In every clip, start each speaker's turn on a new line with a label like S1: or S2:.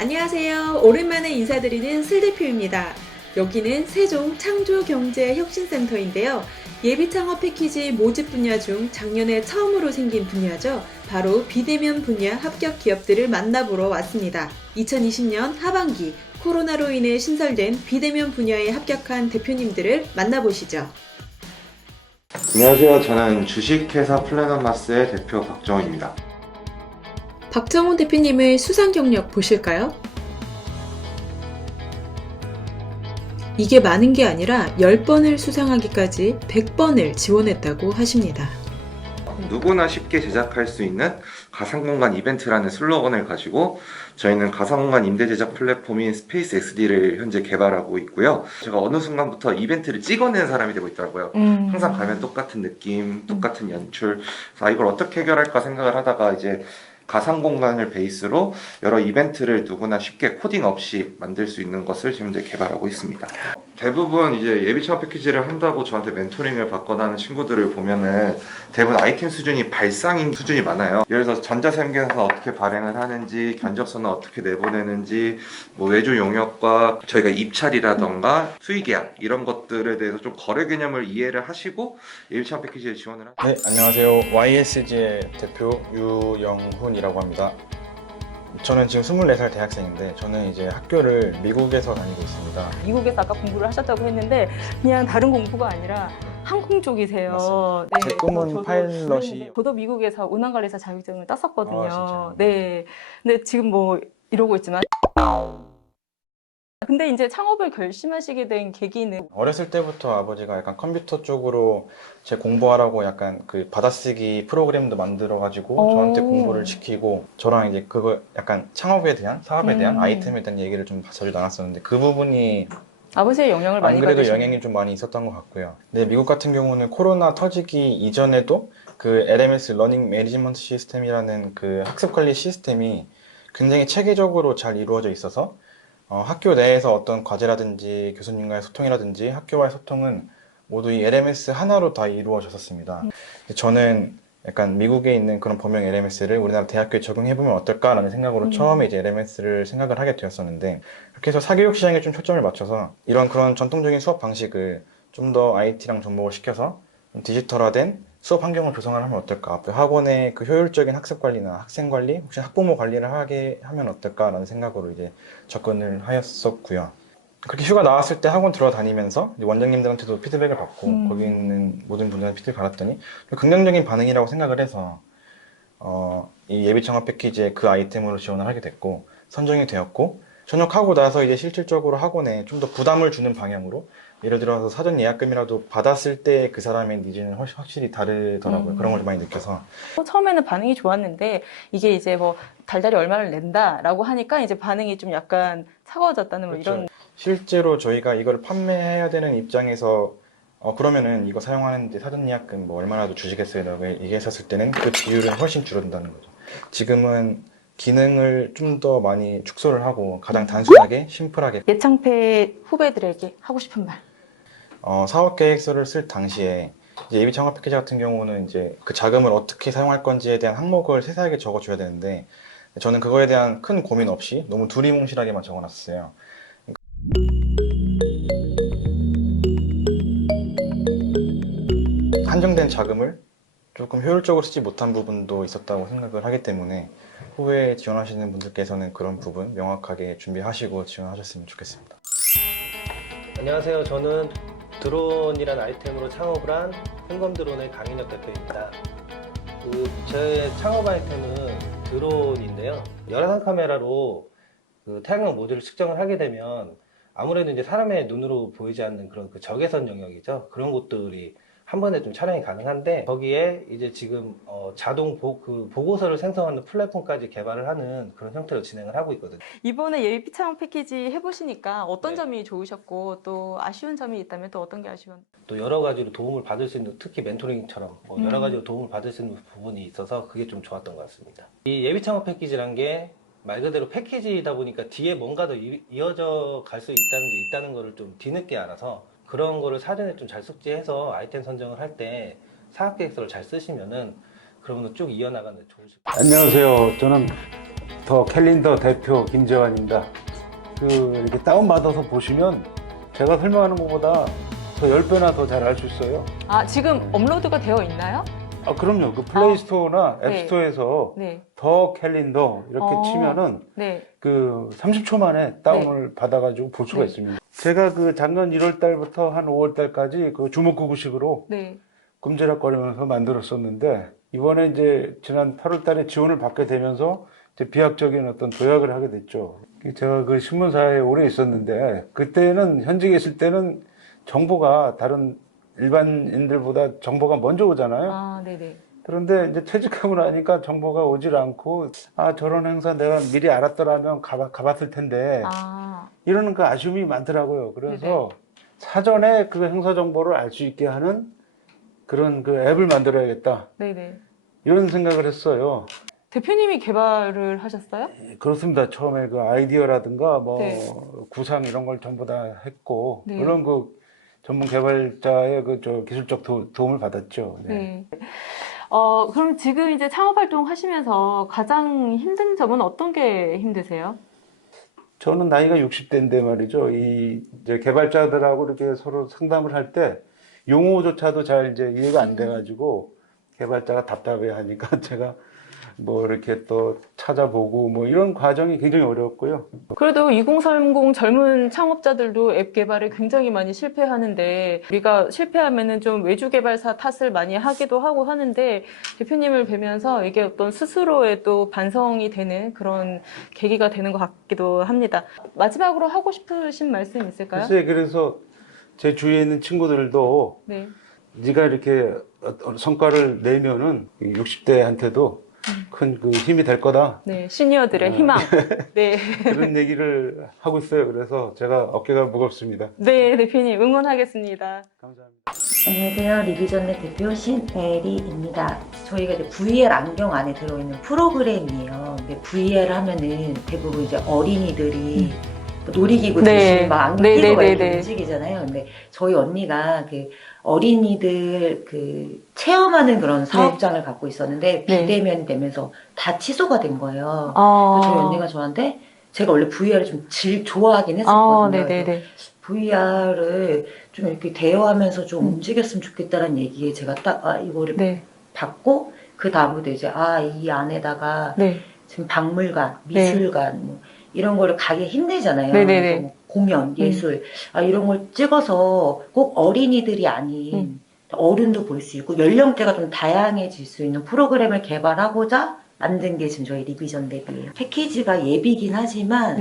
S1: 안녕하세요. 오랜만에 인사드리는 슬 대표입니다. 여기는 세종 창조경제혁신센터인데요. 예비 창업 패키지 모집 분야 중 작년에 처음으로 생긴 분야죠. 바로 비대면 분야 합격 기업들을 만나보러 왔습니다. 2020년 하반기 코로나로 인해 신설된 비대면 분야에 합격한 대표님들을 만나보시죠.
S2: 안녕하세요. 저는 주식회사 플래너마스의 대표 박정훈입니다.
S1: 박정훈 대표님의 수상 경력 보실까요? 이게 많은 게 아니라 10번을 수상하기까지 100번을 지원했다고 하십니다.
S2: 누구나 쉽게 제작할 수 있는 가상공간 이벤트라는 슬로건을 가지고 저희는 가상공간 임대 제작 플랫폼인 스페이스 XD를 현재 개발하고 있고요. 제가 어느 순간부터 이벤트를 찍어내는 사람이 되고 있더라고요. 항상 가면 똑같은 느낌, 똑같은 연출. 그래서 아, 이걸 어떻게 해결할까 생각을 하다가 이제 가상 공간을 베이스로 여러 이벤트를 누구나 쉽게 코딩 없이 만들 수 있는 것을 지금 현재 개발하고 있습니다. 대부분 이제 예비 창업 패키지를 한다고 저한테 멘토링을 받거나 하는 친구들을 보면은 대부분 아이템 수준이 발상인 수준이 많아요. 예를 들어서 전자세계에서 어떻게 발행을 하는지, 견적서는 어떻게 내보내는지, 뭐 외주 용역과 저희가 입찰이라던가 수의계약 이런 것들에 대해서 좀 거래 개념을 이해를 하시고 예비 창업 패키지에 지원을 하.
S3: 네, 안녕하세요. YSG의 대표 유영훈이라고 합니다. 저는 지금 24살 대학생인데 저는 이제 학교를 미국에서 다니고 있습니다.
S4: 미국에서 아까 공부를 하셨다고 했는데 그냥 다른 공부가 아니라 항공 쪽이세요. 네,
S3: 제 꿈은
S4: 저도
S3: 파일럿이-
S4: 그랬는데 저도 미국에서 운항관리사 자격증을 땄었거든요.
S3: 아, 진짜요?
S4: 네. 근데 지금 뭐 이러고 있지만 근데 이제 창업을 결심하시게 된 계기는
S3: 어렸을 때부터 아버지가 약간 컴퓨터 쪽으로 제 공부하라고 약간 그 받아쓰기 프로그램도 만들어가지고
S4: 오.
S3: 저한테 공부를 시키고 저랑 이제 그거 약간 창업에 대한 사업에 대한
S4: 음.
S3: 아이템에 대한 얘기를 좀 자주 나눴었는데 그 부분이
S4: 아버지의 영향을 많이
S3: 안 그래도
S4: 받으신
S3: 영향이 좀 많이 있었던 것 같고요. 네, 미국 같은 경우는 코로나 터지기 이전에도 그 LMS 러닝 매니지먼트 시스템이라는 그 학습 관리 시스템이 굉장히 체계적으로 잘 이루어져 있어서 어, 학교 내에서 어떤 과제라든지 교수님과의 소통이라든지 학교와의 소통은 모두 이 LMS 하나로 다 이루어졌었습니다. 저는 약간 미국에 있는 그런 범용 LMS를 우리나라 대학교에 적용해보면 어떨까라는 생각으로
S4: 음.
S3: 처음에 이제 LMS를 생각을 하게 되었었는데 그렇게 해서 사교육 시장에 좀 초점을 맞춰서 이런 그런 전통적인 수업 방식을 좀 더 IT랑 접목을 시켜서 좀 디지털화된 수업 환경을 조성을 하면 어떨까? 그 학원의 그 효율적인 학습 관리나 학생 관리, 혹시 학부모 관리를 하게 하면 어떨까라는 생각으로 이제 접근을 하였었고요. 그렇게 휴가 나왔을 때 학원 들어다니면서 원장님들한테도 피드백을 받고
S4: 음.
S3: 거기 있는 모든 분들한테 피드백을 받았더니 긍정적인 반응이라고 생각을 해서 어, 이 예비 창업 패키지에 그 아이템으로 지원을 하게 됐고 선정이 되었고 전역하고 나서 이제 실질적으로 학원에 좀 더 부담을 주는 방향으로 예를 들어서 사전 예약금이라도 받았을 때 그 사람의 니즈는 훨씬 확실히 다르더라고요.
S4: 음.
S3: 그런 걸 많이 느껴서
S4: 처음에는 반응이 좋았는데 이게 이제 뭐 달달이 얼마를 낸다라고 하니까 이제 반응이 좀 약간 차가워졌다는 뭐
S3: 그렇죠.
S4: 이런
S3: 실제로 저희가 이걸 판매해야 되는 입장에서 어 그러면은 이거 사용하는데 사전 예약금 뭐 얼마라도 주시겠어요라고 얘기했었을 때는 그 비율은 훨씬 줄어든다는 거죠. 지금은 기능을 좀 더 많이 축소를 하고 가장 단순하게 심플하게
S4: 예창패 후배들에게 하고 싶은 말.
S3: 어, 사업 계획서를 쓸 당시에 이제 예비 창업 패키지 같은 경우는 이제 그 자금을 어떻게 사용할 건지에 대한 항목을 세세하게 적어줘야 되는데 저는 그거에 대한 큰 고민 없이 너무 두리뭉실하게만 적어놨어요. 한정된 자금을 조금 효율적으로 쓰지 못한 부분도 있었다고 생각을 하기 때문에 후에 지원하시는 분들께서는 그런 부분 명확하게 준비하시고 지원하셨으면 좋겠습니다.
S5: 안녕하세요. 저는 드론이라는 아이템으로 창업을 한 홍검 드론의 강인혁 대표입니다. 그 저의 창업 아이템은 드론인데요. 열화상 카메라로 그 태양광 모듈을 측정을 하게 되면 아무래도 이제 사람의 눈으로 보이지 않는 그런 그 적외선 영역이죠. 그런 곳들이 한 번에 좀 촬영이 가능한데 거기에 이제 지금 어, 자동 보, 그 보고서를 생성하는 플랫폼까지 개발을 하는 그런 형태로 진행을 하고 있거든요.
S4: 이번에 예비 창업 패키지 해보시니까 어떤
S5: 네.
S4: 점이 좋으셨고 또 아쉬운 점이 있다면 또 어떤 게 아쉬운?
S5: 또 여러 가지로 도움을 받을 수 있는 특히 멘토링처럼 뭐 여러
S4: 음.
S5: 가지로 도움을 받을 수 있는 부분이 있어서 그게 좀 좋았던 것 같습니다. 이 예비 창업 패키지란 게 말 그대로 패키지이다 보니까 뒤에 뭔가 더 이- 이어져 갈 수 있다는 게 있다는 거를 좀 뒤늦게 알아서 그런 거를 사전에 좀 잘 숙지해서 아이템 선정을 할 때 사업 계획서를 잘 쓰시면은 그러면 쭉 이어나가는 데 좋으실 거예요.
S6: 안녕하세요. 저는 더 캘린더 대표 김재환입니다. 그 이렇게 다운받아서 보시면 제가 설명하는 것보다 더 10배나 더 잘 알 수 있어요.
S4: 아, 지금 업로드가 되어 있나요?
S6: 아, 그럼요. 그 플레이 스토어나
S4: 네.
S6: 앱스토어에서
S4: 네.
S6: 더 캘린더 이렇게
S4: 어.
S6: 치면은
S4: 네.
S6: 그 30초 만에 다운을 받아가지고 볼 수가
S4: 네.
S6: 있습니다. 제가 그 작년 1월 달부터 한 5월 달까지 그 주먹구구식으로
S4: 네.
S6: 끔지락거리면서 만들었었는데 이번에 이제 지난 8월 달에 지원을 받게 되면서 이제 비약적인 어떤 도약을 하게 됐죠. 제가 그 신문사에 오래 있었는데 그때는 현직에 있을 때는 정보가 다른 일반인들보다 정보가 먼저 오잖아요.
S4: 아, 네네.
S6: 그런데 이제 퇴직하고 나니까 정보가 오질 않고 아 저런 행사 내가 미리 알았더라면 가봤, 가봤을 텐데
S4: 아,
S6: 이러는 그 아쉬움이 많더라고요. 그래서 사전에 그 행사 정보를 알 수 있게 하는 그런 그 앱을 만들어야겠다
S4: 네네.
S6: 이런 생각을 했어요.
S4: 대표님이 개발을 하셨어요?
S6: 그렇습니다. 처음에 그 아이디어라든가 뭐
S4: 네.
S6: 구상 이런 걸 전부 다 했고
S4: 네.
S6: 물론 그 전문 개발자의 그 저 기술적 도, 도움을 받았죠. 네.
S4: 네. 어, 그럼 지금 이제 창업 활동 하시면서 가장 힘든 점은 어떤 게 힘드세요?
S6: 저는 나이가 60대인데 말이죠. 이 이제 개발자들하고 이렇게 서로 상담을 할 때 용어조차도 잘 이제 이해가 안 돼가지고 개발자가 답답해 하니까 제가 뭐 이렇게 또 찾아보고 뭐 이런 과정이 굉장히 어려웠고요.
S4: 그래도 2030 젊은 창업자들도 앱 개발에 굉장히 많이 실패하는데 우리가 실패하면은 좀 외주 개발사 탓을 많이 하기도 하고 하는데 대표님을 뵈면서 이게 어떤 스스로의 또 반성이 되는 그런 계기가 되는 것 같기도 합니다. 마지막으로 하고 싶으신 말씀 있을까요?
S6: 글쎄 그래서 제 주위에 있는 친구들도
S4: 네.
S6: 네가 이렇게 어떤 성과를 내면은 60대한테도 큰 그 힘이 될 거다.
S4: 네, 시니어들의
S6: 어.
S4: 희망. 네.
S6: 그런 얘기를 하고 있어요. 그래서 제가 어깨가 무겁습니다.
S4: 네, 대표님 응원하겠습니다.
S6: 감사합니다.
S7: 안녕하세요. 리뷰전넷 대표 신혜리입니다. 저희가 이제 VR 안경 안에 들어있는 프로그램이에요. 근데 VR 하면은 대부분 이제 어린이들이 뭐 놀이기구
S4: 네.
S7: 대신 막 안경
S4: 네,
S7: 끼고
S4: 네,
S7: 막
S4: 네,
S7: 이렇게
S4: 네.
S7: 움직이잖아요. 근데 저희 언니가 그 어린이들 그 체험하는 그런 사업장을 갖고 있었는데
S4: 네.
S7: 비대면이 되면서 다 취소가 된 거예요.
S4: 아,
S7: 그래서 저희 언니가 저한테 제가 원래 VR을 좀 질, 좋아하긴
S4: 아,
S7: 했었거든요. 그래서
S4: 네네네.
S7: VR을 좀 이렇게 대여하면서 좀 움직였으면 좋겠다는 얘기에 제가 딱, 아, 이거를
S4: 네,
S7: 받고, 그 다음부터 이제, 아, 이 안에다가
S4: 네,
S7: 지금 박물관, 미술관, 뭐 이런 거를 가기 힘들잖아요. 뭐 공연, 예술, 아, 이런 걸 찍어서 꼭 어린이들이 아닌
S4: 음.
S7: 어른도 볼 수 있고, 연령대가 좀 다양해질 수 있는 프로그램을 개발하고자 만든 게 지금 저희 리비전 랩이에요. 패키지가 예비긴 하지만,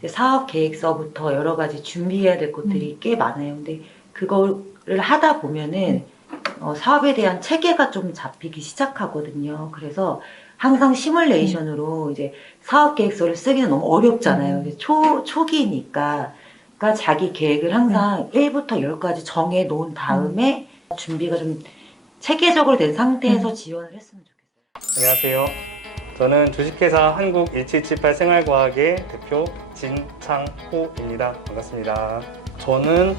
S4: 네.
S7: 사업 계획서부터 여러 가지 준비해야 될
S4: 음.
S7: 것들이 꽤 많아요. 근데 그거를 하다 보면은 어, 사업에 대한 체계가 좀 잡히기 시작하거든요. 그래서 항상 시뮬레이션으로 이제 사업 계획서를 쓰기는 너무 어렵잖아요.
S4: 음.
S7: 초, 초기니까. 그러니까 자기 계획을 항상 1부터 10까지 정해 놓은 다음에 준비가 좀 체계적으로 된 상태에서 지원을 했으면 좋겠어요.
S8: 안녕하세요. 저는 주식회사 한국 1778 생활과학의 대표 진창호입니다. 반갑습니다. 저는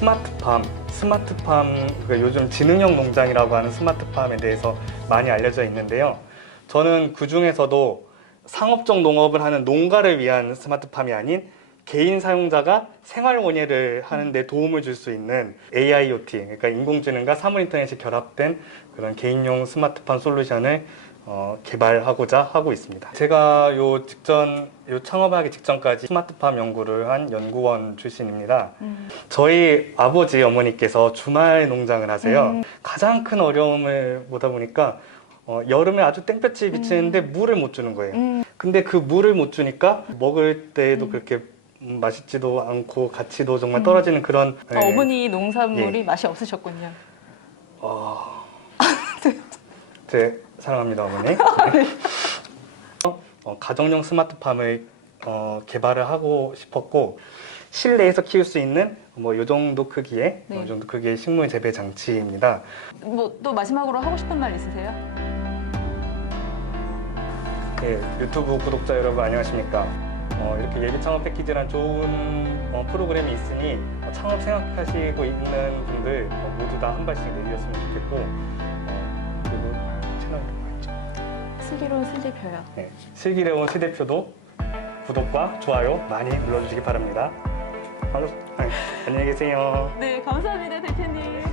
S8: 스마트팜, 스마트팜, 그 요즘 지능형 농장이라고 하는 스마트팜에 대해서 많이 알려져 있는데요. 저는 그 중에서도 상업적 농업을 하는 농가를 위한 스마트팜이 아닌 개인 사용자가 생활 원예를 하는데 도움을 줄 수 있는 AIoT, 그러니까 인공지능과 사물 인터넷이 결합된 그런 개인용 스마트팜 솔루션을 어, 개발하고자 하고 있습니다. 제가 요 직전, 요 창업하기 직전까지 스마트팜 연구를 한 연구원 출신입니다.
S4: 음.
S8: 저희 아버지 어머니께서 주말 농장을 하세요.
S4: 음.
S8: 가장 큰 어려움을 보다 보니까 어, 여름에 아주 땡볕이 비치는데 물을 못 주는 거예요.
S4: 음,
S8: 근데 그 물을 못 주니까 먹을 때도 그렇게 음, 맛있지도 않고 가치도 정말 떨어지는 그런
S4: 아,
S8: 네.
S4: 어머니 농산물이 맛이 없으셨군요.
S8: 어... 제 사랑합니다 어머니. 어, 가정용 스마트팜을 어, 개발을 하고 싶었고 실내에서 키울 수 있는 뭐이 정도 크기의
S4: 네.
S8: 이 정도 크기의 식물 재배 장치입니다.
S4: 뭐 또 마지막으로 하고 싶은 말 있으세요?
S8: 예, 유튜브 구독자 여러분 안녕하십니까? 어, 이렇게 예비 창업 패키지란 좋은 어, 프로그램이 있으니 어, 창업 생각하시고 있는 분들 어, 모두 다 한 발씩 내주셨으면 좋겠고 어.
S4: 슬기로운 스 대표요.
S8: 네, 슬기로운 시 대표도 구독과 좋아요 많이 눌러주시기 바랍니다. 네, 안녕히 계세요.
S4: 네, 감사합니다, 대표님.